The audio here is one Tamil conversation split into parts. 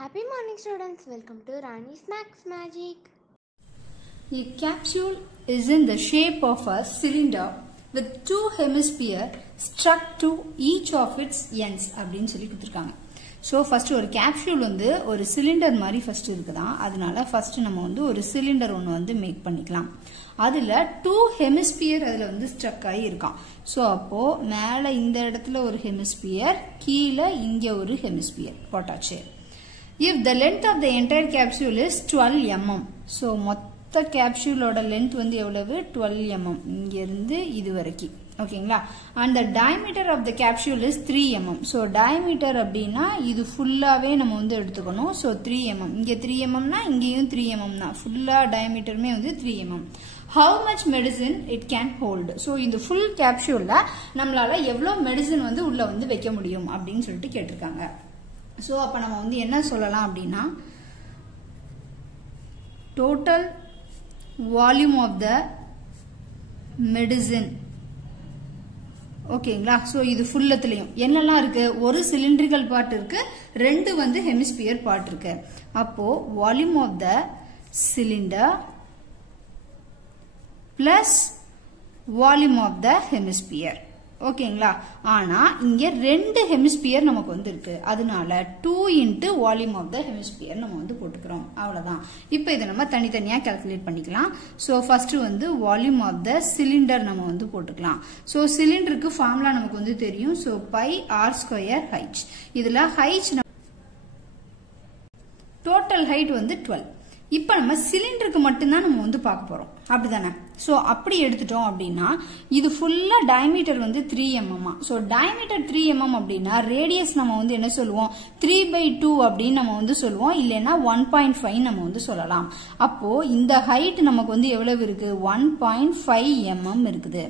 Happy morning students, welcome to Rani's Max Magic. A capsule is in the shape of a cylinder with two hemispheres struck to each of its ends அப்படினு சொல்லி கொடுத்திருக்காங்க. So first ஒரு capsule வந்து ஒரு cylinder மாதிரி first இருக்குதான். அதனால first நம்ம வந்து ஒரு cylinder ஒன்னு வந்து மேக் பண்ணிக்கலாம். அதுல two hemisphere அதுல வந்து struck ஆகி இருக்கான். So அப்போ மேல இந்த இடத்துல ஒரு hemisphere, கீழ இங்க ஒரு hemisphere போட்டாச்சு. If the length of the entire capsule is 12 mm, so மொத்த capsule ஓட length வந்து எவ்வளவு 12 mm இங்க இருந்து இது வரைக்கும் ஓகேங்களா. and the diameter of the capsule is 3 mm. so diameter அப்படினா இது ஃபுல்லாவே நம்ம வந்து எடுத்துக்கணும். so 3 mm இங்க 3 mm னா இங்கேயும் 3 mm தான். ஃபுல்லா diameterமே வந்து 3 mm. how much medicine it can hold? so இந்த full capsuleல நம்மளால எவ்வளவு மெடிசின் வந்து உள்ள வந்து வைக்க முடியும் அப்படினு சொல்லிட்டு கேட்டிருக்காங்க. So அப்ப நம்ம வந்து என்ன சொல்லலாம் அப்படினா total volume of the medicine ஓகேங்களா. சோ இது ஃபுல்லத்துலயும் என்னெல்லாம் இருக்கு, ஒரு சிலிண்ட்ரிக்கல் பார்ட் இருக்கு, ரெண்டு வந்து ஹெமிஸ்பியர் பார்ட் இருக்கு. அப்போ volume of the cylinder plus volume of the hemisphere ஓகேங்களா. ஆனா இங்க ரெண்டு ஹெமிஸ்பியர் நமக்கு வந்து இருக்கு, அதனால 2 into volume of the hemisphere நம்ம வந்து போட்டுக்கிறோம். அவ்வளவுதான். இப்போ இதை நம்ம தனித்தனியா கால்குலேட் பண்ணிக்கலாம். சோ ஃபர்ஸ்ட் வந்து வால்யூம் ஆஃப் த சிலிண்டர் நம்ம வந்து போட்டுக்கலாம். சோ சிலிண்டருக்கு ஃபார்முலா நமக்கு வந்து தெரியும். So pi r square h. இதுல h டோட்டல் ஹைட் வந்து 12. இப்ப நம்ம சிலிண்டருக்கு மட்டும்தான் நம்ம வந்து பார்க்க போறோம், அப்படிதானே. சோ அப்படி எடுத்துட்டோம் அப்படின்னா இது ஃபுல்லா டயமீட்டர் வந்து 3 mm. சோ டயமீட்டர் 3 mm அப்படின்னா ரேடியஸ் நம்ம வந்து என்ன சொல்லுவோம் 3/2 அப்படின்னு நம்ம வந்து சொல்லுவோம், இல்லைன்னா 1.5 நம்ம வந்து சொல்லலாம். அப்போ இந்த ஹைட் நமக்கு வந்து எவ்வளவு இருக்கு 1.5 mm இருக்குது.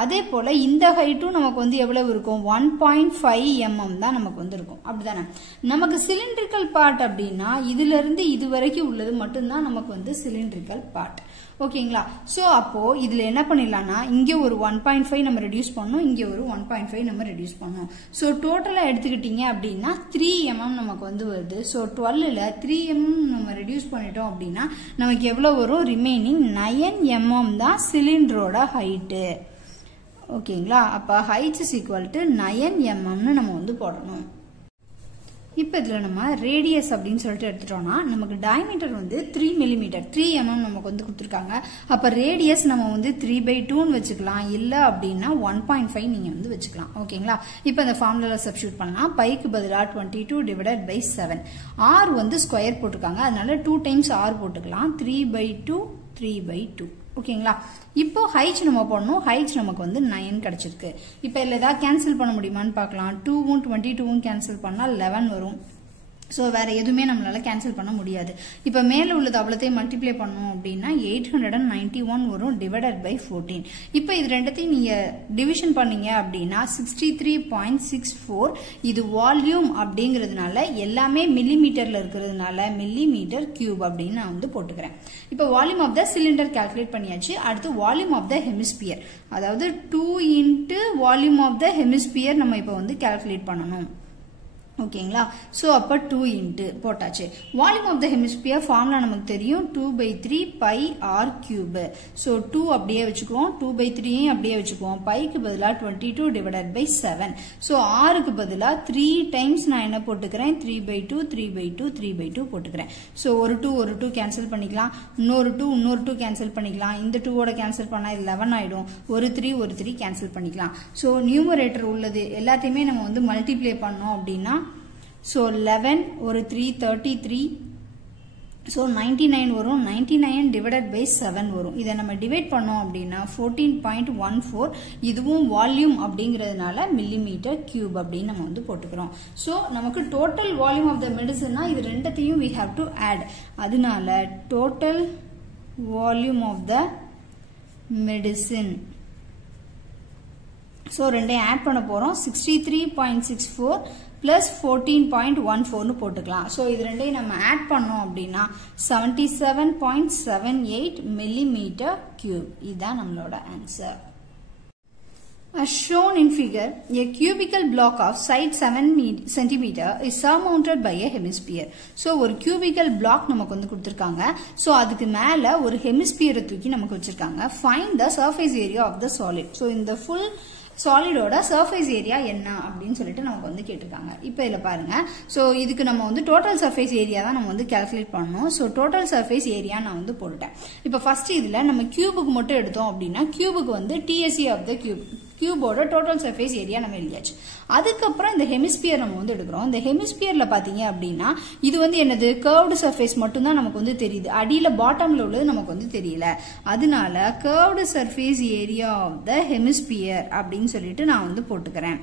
அதே போல இந்த ஹைட்டும் நமக்கு வந்து எவ்வளவு இருக்கும் 1.5 mm தான் நமக்கு வந்து இருக்கும், அப்படிதானே. நமக்கு சிலிண்ட்ரிக்கல் பார்ட் அப்படின்னா இதுல இருந்து இது வரைக்கும் உள்ளது மட்டும்தான் நமக்கு வந்து சிலிண்ட்ரிக்கல் பார்ட் ஓகேங்களா. சோ அப்போ இதுல என்ன பண்ணிடலாம்னா இங்க ஒரு 1.5 நம்ம ரெடியூஸ் பண்ணோம், இங்க ஒரு 1.5 நம்ம ரெடியூஸ் பண்ணோம். சோ டோட்டலா எடுத்துக்கிட்டீங்க அப்படின்னா 3 mm நமக்கு வந்து வருது. சோ 12ல 3 mm நம்ம ரெடியூஸ் பண்ணிட்டோம் அப்படின்னா நமக்கு எவ்வளவு வரும், ரிமைனிங் 9 mm தான் சிலிண்டரோட ஹைட்டு ஓகேங்களா. அப்ப height is equal to 9 mm நம்ம வந்து போடணும். இப்ப இதுல நம்ம ரேடியஸ் அப்படின்னு சொல்லிட்டு எடுத்துட்டோம்னா நமக்கு டயமீட்டர் வந்து 3 mm 3 mm நமக்கு வந்து கொடுத்துருக்காங்க. அப்ப ரேடியஸ் நம்ம வந்து 3/2 வச்சுக்கலாம், இல்ல அப்படின்னா 1.5 நீங்க வந்து வச்சுக்கலாம் ஓகேங்களா. இப்ப இந்த ஃபார்முலால சப்ஸ்டிட்யூட் பண்ணலாம். பைக்கு பதிலா 22 டிவைடட் பை 7. r வந்து ஸ்கொயர் போட்டிருக்காங்க, அதனால 2 times r போட்டுக்கலாம். 3/2 3/2 ஓகேங்களா. இப்போ ஹைட் நம்ம போடணும். ஹைட் நமக்கு வந்து 9 கிடைச்சிருக்கு. இப்போ இதுல ஏதாவது கேன்சல் பண்ண முடியுமான்னு பார்க்கலாம். 2வும் 22வும் கேன்சல் பண்ணா 11 வரும். சோ வேற எதுவுமே நம்மளால கேன்சல் பண்ண முடியாது. இப்ப மேல உள்ளது அவ்வளத்தையும் மல்டிப்ளை பண்ணோம் அப்படின்னா 891 வரும் டிவைடட் பை 14. இப்ப இது ரெண்டத்தையும் நீங்க டிவிஷன் பண்ணீங்க அப்படின்னா 63.64. இது வால்யூம் அப்படிங்கிறதுனால எல்லாமே மில்லிமீட்டர்ல இருக்கிறதுனால மில்லிமீட்டர் கியூப் அப்படின்னு நான் வந்து போட்டுக்கிறேன். இப்ப volume of the cylinder calculate பண்ணியாச்சு. அடுத்து வால்யூம் ஆஃப் த ஹெமிஸ்பியர், அதாவது 2 into volume of the hemisphere நம்ம இப்ப வந்து கால்குலேட் பண்ணணும் ஓகேங்களா. சோ அப்ப 2 into போட்டாச்சு. Volume of the hemisphere formula நமக்கு தெரியும் 2/3 பை r கியூப். சோ 2 அப்படியே வச்சுக்குவோம், 2/3 அப்படியே வச்சுக்குவோம். பைக்கு பதிலா 22 டிவைடட் பை 7. சோ rக்கு பதிலா 3 டைம்ஸ் நான் என்ன போட்டுக்கிறேன் 3/2 3/2 3/2 போட்டுக்கிறேன். சோ ஒரு 2 கேன்சல் பண்ணிக்கலாம், இன்னொரு 2 கேன்சல் பண்ணிக்கலாம். இந்த 2 ஓட கேன்சல் பண்ணா 11 ஆயிடும். ஒரு 3 கேன்சல் பண்ணிக்கலாம். சோ நியூமரேட்டர் உள்ளது எல்லாத்தையுமே நம்ம வந்து மல்டிப்ளை பண்ணோம் அப்படின்னா so 11 ஒரு 3 33. so 99 வரும். 99 டிவைடட் பை 7 வரும். இதை நம்ம டிவைட் பண்ணோம் அப்படின்னா 14.14. இதுவும் வால்யூம் அப்படிங்கிறதுனால மில்லிமீட்டர் கியூப் அப்படின்னு நம்ம வந்து போட்டுக்கிறோம். சோ நமக்கு டோட்டல் வால்யூம் ஆஃப் த மெடிசன்னா இது ரெண்டத்தையும் we have to add. அதனால total volume of the medicine so ரெண்டையும் ஆட் பண்ண போறோம். 63.64 பிளஸ் 14.14 போட்டுக்கலாம். சோ இது ரெண்டையும் நம்ம ஆட் பண்ணோம் அப்படின்னா 77.78 மில்லிமீட்டர் கியூப். இதுதான் நம்மளோட answer. As shown in figure, a cubical block of side 7 cm is surmounted by a hemisphere. So, ஒரு cubical block நமக்கு வந்து கொடுத்திருக்காங்க. So, அதுக்கு மேல ஒரு hemisphere தூக்கி நமக்கு வச்சிருக்காங்க. Find the surface area of the solid. So, இந்த full சாலிடோட சர்ஃபேஸ் ஏரியா என்ன அப்படின்னு சொல்லிட்டு நமக்கு வந்து கேட்டிருக்காங்க. இப்போ இதில் பாருங்க. ஸோ இதுக்கு நம்ம வந்து டோட்டல் சர்ஃபேஸ் ஏரியா தான் நம்ம வந்து கால்குலேட் பண்ணணும். ஸோ டோட்டல் சர்ஃபேஸ் ஏரியா நான் வந்து போட்டுட்டேன். இப்போ ஃபர்ஸ்ட் இதில் நம்ம கியூபுக்கு மட்டும் எடுத்தோம் அப்படின்னா கியூபுக்கு வந்து டிஎஸ்சி ஆஃப் த கியூபோட டோட்டல் சர்ஃபேஸ் ஏரியா நம்ம எழுதியாச்சு. அதுக்கப்புறம் இந்த ஹெமிஸ்பியர் நம்ம வந்து எடுக்கிறோம். இந்த ஹெமிஸ்பியர்ல பாத்தீங்க அப்படின்னா இது வந்து என்னது கர்வ்டு சர்ஃபேஸ் மட்டும் தான் நமக்கு வந்து தெரியுது. அடியில பாட்டம்ல உள்ளது நமக்கு வந்து தெரியல. அதனால curved surface area of the hemisphere அப்படின்னு சொல்லிட்டு நான் வந்து போட்டுக்கிறேன்.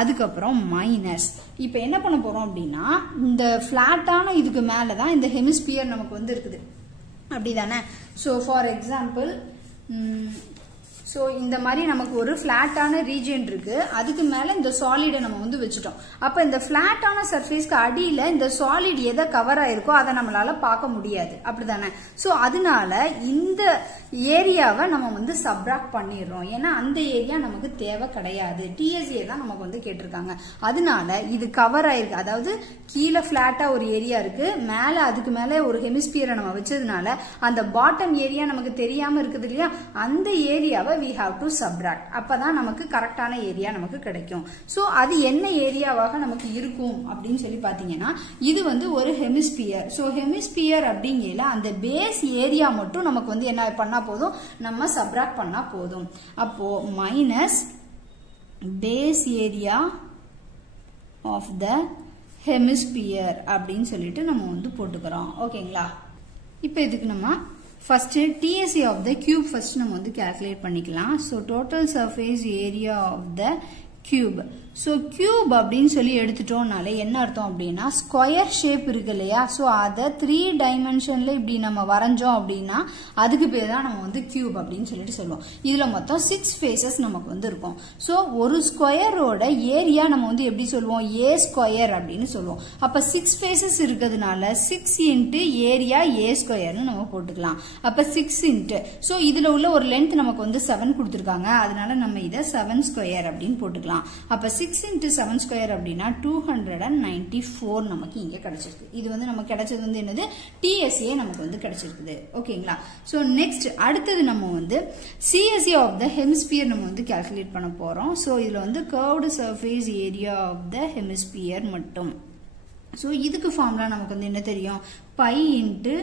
அதுக்கப்புறம் மைனஸ். இப்ப என்ன பண்ண போறோம் அப்படின்னா இந்த பிளாட்டான இதுக்கு மேலதான் இந்த ஹெமிஸ்பியர் நமக்கு வந்து இருக்குது. அப்படிதானே? ஸோ ஃபார் எக்ஸாம்பிள் ஸோ இந்த மாதிரி நமக்கு ஒரு ஃபிளாட்டான ரீஜியன் இருக்கு. அதுக்கு மேல இந்த சாலிடை நம்ம வந்து வச்சுட்டோம். அப்ப இந்த ஃபிளாட்டான சர்ஃபேஸ்க்கு அடியில இந்த சாலிட் எதை கவர் ஆயிருக்கோ அதை நம்மளால பார்க்க முடியாது. அப்படிதானே? ஸோ அதனால இந்த ஏரியாவை நம்ம வந்து சப்ராக்ட் பண்ணிடுறோம். ஏன்னா அந்த ஏரியா நமக்கு தேவை கிடையாது. டிஎஸ்ஏ தான் நமக்கு வந்து கேட்டிருக்காங்க. அதனால இது கவர் ஆயிருக்கு. அதாவது கீழே பிளாட்டா ஒரு ஏரியா இருக்கு, மேல அதுக்கு மேல ஒரு ஹெமிஸ்பியரை நம்ம வச்சதுனால அந்த பாட்டம் ஏரியா நமக்கு தெரியாம இருக்குது இல்லையா, அந்த ஏரியாவை we have to subtract. அப்பதான் நமக்கு கரெக்டான ஏரியா நமக்கு கிடைக்கும். சோ அது என்ன ஏரியாவாக நமக்கு இருக்கும் அப்படின்னு சொல்லி பாத்தீங்கன்னா இது வந்து ஒரு ஹெமிஸ்பியர். சோ ஹெமிஸ்பியர் அப்படிங்கல அந்த பேஸ் ஏரியா மட்டும் நமக்கு வந்து என்ன பண்ணா போதும், நம்ம சப்ராக்ட் பண்ணா போதும். அப்போ minus base area of the hemisphere அப்படின்னு சொல்லிட்டு நம்ம வந்து போட்டுக்கிறோம். ஓகேங்களா? இப்போ இதுக்கு நம்ம first TSA of the cube first நம்ம வந்து calculate பண்ணிக்கலாம். So total surface area of the cube. So cube அப்படின்னு சொல்லி எடுத்துட்டோம்னாலே என்ன அர்த்தம் அப்படின்னா ஸ்கொயர் ஷேப் இருக்கு இல்லையா, ஸோ அதை 3 டைமென்ஷன்ல இப்படி நம்ம வரைஞ்சோம் அப்படின்னா அதுக்கு பேர் தான் நம்ம வந்து கியூப் அப்படின்னு சொல்லிட்டு சொல்லுவோம். இதுல மொத்தம் 6 ஃபேசஸ் நமக்கு வந்து இருக்கும். ஸோ ஒரு ஸ்கொயரோட ஏரியா நம்ம வந்து எப்படி சொல்லுவோம், ஏ ஸ்கொயர் அப்படின்னு சொல்லுவோம். அப்ப 6 ஃபேசஸ் இருக்கிறதுனால 6 இன்ட்டு ஏரியா ஏ ஸ்கொயர்னு நம்ம போட்டுக்கலாம். அப்ப 6 இன்ட்டு ஸோ இதுல உள்ள ஒரு லென்த் நமக்கு வந்து 7 கொடுத்துருக்காங்க. அதனால நம்ம இதை 7 ஸ்கொயர் அப்படின்னு போட்டுக்கலாம். அப்ப 6 into 7 square அப்படின்னா 294 நமக்கு இங்க கிடைச்சிருக்கு. இது வந்து நமக்கு கிடைச்சது வந்து என்னது, TSA நமக்கு வந்து கிடைச்சிருக்குது. ஓகேங்களா? சோ நெக்ஸ்ட் அடுத்தது நம்ம வந்து CSA of the hemisphere நம்ம வந்து கால்குலேட் பண்ண போறோம். சோ இதுல வந்து curved surface area of the hemisphere மட்டும். சோ இதுக்கு ஃபார்முலா நமக்கு வந்து என்ன தெரியும், pi into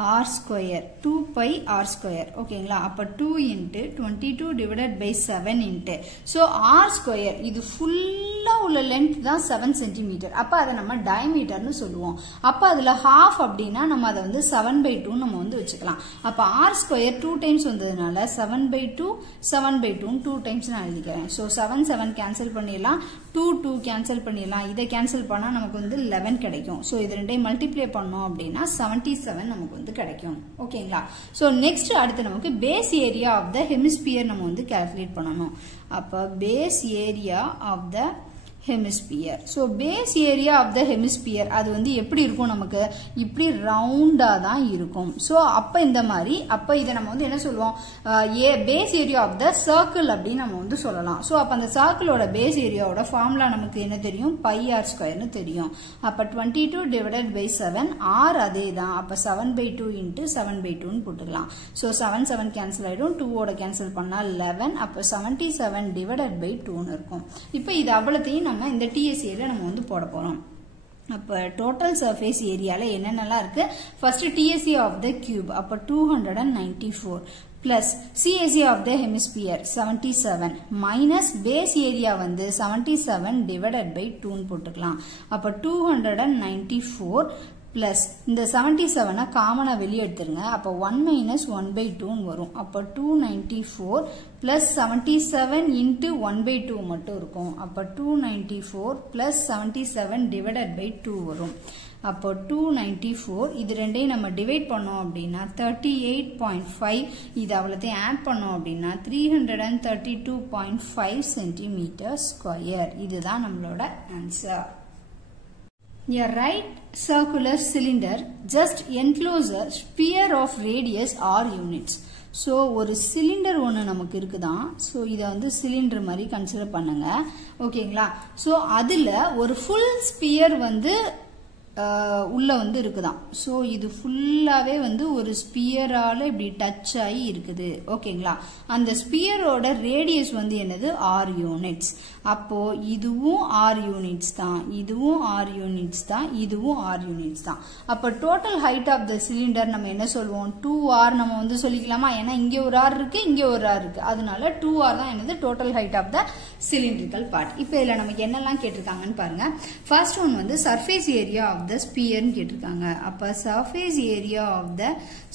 r square 2 pi r square. ஓகேங்களா? அப்ப 2 into 22 divided by 7 into so r square இது ஃபுல்லா உள்ள லென்த் தான் 7 cm. அப்ப அதை நம்ம டயமீட்டர்னு சொல்லுவோம். அப்ப அதுல half அப்படின்னா நம்ம அதை வந்து 7/2 நம்ம வந்து வச்சுக்கலாம். அப்ப r square 2 times வந்ததுனால 7/2 7/2 2 times நான் எழுதிக்கிறேன். so 7 7 கேன்சல் பண்ணிடலாம், 2 2 கேன்சல் பண்ணிடலாம். இதை கேன்சல் பண்ணா நமக்கு வந்து 11 கிடைக்கும். so இது ரெண்டையும் மல்டிப்ளை பண்ணோம் அப்படின்னா 77 நமக்கு வந்து கிடைக்கும். ஓகேங்களா? சோ நெக்ஸ்ட் அடுத்து நமக்கு base area of the hemisphere நம்ம வந்து கால்குலேட் பண்ணணும். அப்ப base area of the hemisphere. So base area of the hemisphere அது வந்து எப்படி இருக்கும், நமக்கு இப்படி ரவுண்டா தான் இருக்கும். ஸோ அப்ப இந்த மாதிரி அப்ப இதை நம்ம வந்து என்ன சொல்லுவோம், base area of the circle அப்படின்னு நம்ம வந்து சொல்லலாம். ஸோ அப்ப அந்த சர்க்கிளோட பேஸ் ஏரியாவோட ஃபார்முலா நமக்கு என்ன தெரியும், பை ஆர் ஸ்கொயர்னு தெரியும். அப்ப 22 டிவைடட் பை 7 ஆர் அதே தான். அப்ப 7/2 இன்ட்டு 7/2 போட்டுக்கலாம். ஸோ 7 7 கேன்சல் ஆயிடும், 2ஓட கேன்சல் பண்ணா 11. அப்ப 77 டிவைடட் பை 2 இருக்கும். இப்ப இது அவ்வளத்தையும் நம்ம இந்த TSA நம்ம வந்து போட போறோம். அப்ப டோட்டல் சர்ஃபேஸ் ஏரியால என்னென்னலாம் இருக்கு, first TSA of the cube அப்ப 294 plus CSA of the hemisphere 77 minus base area வந்து 77 டிவைடட் பை 2 போட்டுக்கலாம். அப்ப 294 பிளஸ் இந்த 77 காமனா வெளியே எடுத்துருங்க. அப்ப 1 மைனஸ் 1/2 வரும். அப்ப 294 பிளஸ் 77 இன்ட்டு 1/2 மட்டும் இருக்கும். அப்ப 294 பிளஸ் 77 டிவைடட் பை 2 வரும். அப்போ 294 இது ரெண்டையும் நம்ம டிவைட் பண்ணோம் அப்படின்னா 38.5, இது அவ்வளோத்தையும் ஆட் பண்ணோம் அப்படின்னா 332.5 சென்டிமீட்டர் ஸ்கொயர். இதுதான் நம்மளோட answer. A right circular cylinder just encloses a sphere of radius r units. So ஒரு சிலிண்டர் ஒன்று நமக்கு இருக்குதான். ஸோ இதை வந்து சிலிண்டர் மாதிரி கன்சிடர் பண்ணுங்க. ஓகேங்களா? ஸோ அதில் ஒரு ஃபுல் ஸ்பியர் வந்து உள்ள வந்து இருக்குதான். ஸோ இது ஃபுல்லாவே வந்து ஒரு ஸ்பியரால இப்படி டச் ஆகி இருக்குது. ஓகேங்களா? அந்த ஸ்பியரோட ரேடியஸ் வந்து என்னது? R units. அப்போ இதுவும் R யூனிட்ஸ் தான், இதுவும் R யூனிட்ஸ் தான், இதுவும் R யூனிட்ஸ் தான். அப்போ total height of the cylinder நம்ம என்ன சொல்லுவோம்? 2R நம்ம வந்து சொல்லிக்கலாமா? ஏன்னா இங்கே ஒரு R இருக்கு, இங்கே ஒரு R இருக்கு, அதனால 2R தான் என்னது? Total height of the cylindrical part. இப்போ இதில் நமக்கு என்னெல்லாம் கேட்டிருக்காங்கன்னு பாருங்க. ஃபர்ஸ்ட் ஒன் வந்து சர்ஃபேஸ் ஏரியா ஆஃப் த ஸ்பியர்னு கேட்டிருக்காங்க. அப்ப surface area of the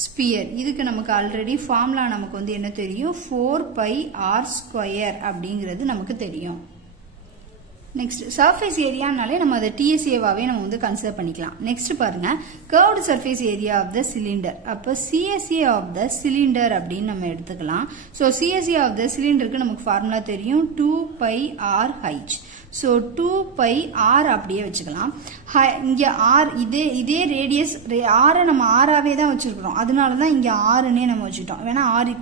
sphere, இதுக்கு நமக்கு ஆல்ரெடி ஃபார்முலா நமக்கு வந்து என்ன தெரியும்? 4πr² அப்படிங்கிறது நமக்கு தெரியும். நெக்ஸ்ட் சர்ஃபேஸ் ஏரியானாலே நம்ம அதை TSA-வாவே நம்ம வந்து கன்சிடர் பண்ணிக்கலாம். நெக்ஸ்ட் பாருங்க, curved surface area of the cylinder. அப்ப CSA ஆஃப் த சிலிண்டர் அப்படின்னு நம்ம எடுத்துக்கலாம். ஸோ CSA ஆஃப் த சிலிண்டருக்கு நமக்கு ஃபார்முலா தெரியும், 2πRh. ஸோ 2πr அப்படியே வச்சுக்கலாம். இங்க R இதே ரேடியஸ் R நம்ம ஆராவே தான் வச்சிருக்கிறோம், அதனால தான் இங்க Rனே நம்ம வச்சுட்டோம். வேணா R =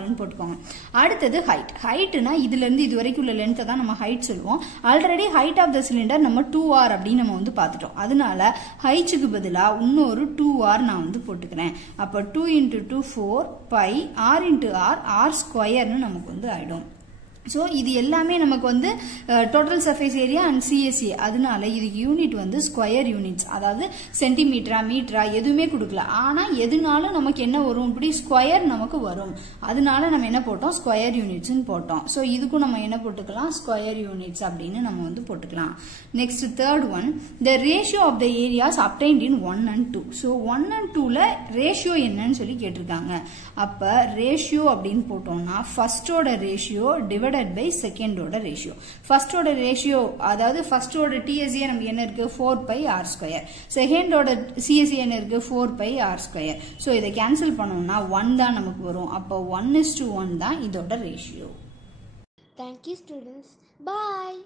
Rன்னு போட்டுக்கோங்க. அடுத்தது ஹைட். ஹைட்னா இதுல இருந்து இது வரைக்கும் உள்ள லென்த்தை தான் நம்ம ஹைட் சொல்லுவோம். Already height of the cylinder நம்ம 2R அப்படின்னு நம்ம வந்து பார்த்துட்டோம். அதனால ஹைட்க்கு பதிலா இன்னொரு 2R நான் வந்து போட்டுக்கிறேன். அப்ப 2 × 2 4π R × R R² நமக்கு வந்து ஆயிடும். ஸோ இது எல்லாமே நமக்கு வந்து total surface area and CSA, அதனால இதுக்கு யூனிட் வந்து ஸ்கொயர் யூனிட்ஸ், அதாவது சென்டிமீட்டரா மீட்டரா எதுவுமே கொடுக்கல. ஆனால் எதுனாலும் நமக்கு என்ன வரும்? இப்படி ஸ்கொயர் நமக்கு வரும். அதனால நம்ம என்ன போட்டோம்? ஸ்கொயர் யூனிட்ஸ்ன்னு போட்டோம். ஸோ இதுக்கும் நம்ம என்ன போட்டுக்கலாம்? ஸ்கொயர் யூனிட்ஸ் அப்படின்னு நம்ம வந்து போட்டுக்கலாம். Next third one, the ratio of the areas obtained in 1 and 2. So 1 and 2ல ரேஷியோ என்னன்னு சொல்லி கேட்டிருக்காங்க. அப்ப ரேஷியோ அப்படின்னு போட்டோம்னா ஃபர்ஸ்டோட ரேஷியோ டிவைடட் பை செகண்டோட ரேஷியோ. ஃபர்ஸ்டோட ரேஷியோ அதாவது ஃபர்ஸ்டோட TSA நமக்கு என்ன இருக்கு? 4πr². செகண்டோட CSA என்ன இருக்கு? 4πr². ஸோ இதை கேன்சல் பண்ணோம்னா 1 தான் நமக்கு வரும். அப்போ 1:1 தான் இதோட ratio. Thank you students. Bye.